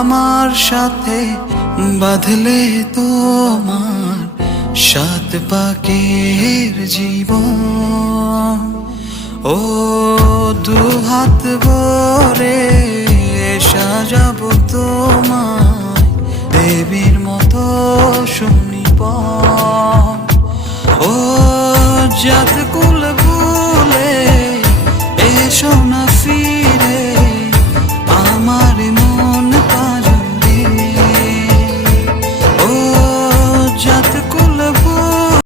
আমার সাথে বাঁধলে তোমার সাত পাকের জীবন। ও দুহাত ভরে সাজাবো তোমায় দেবীর মতো সুনিপন। ও জাত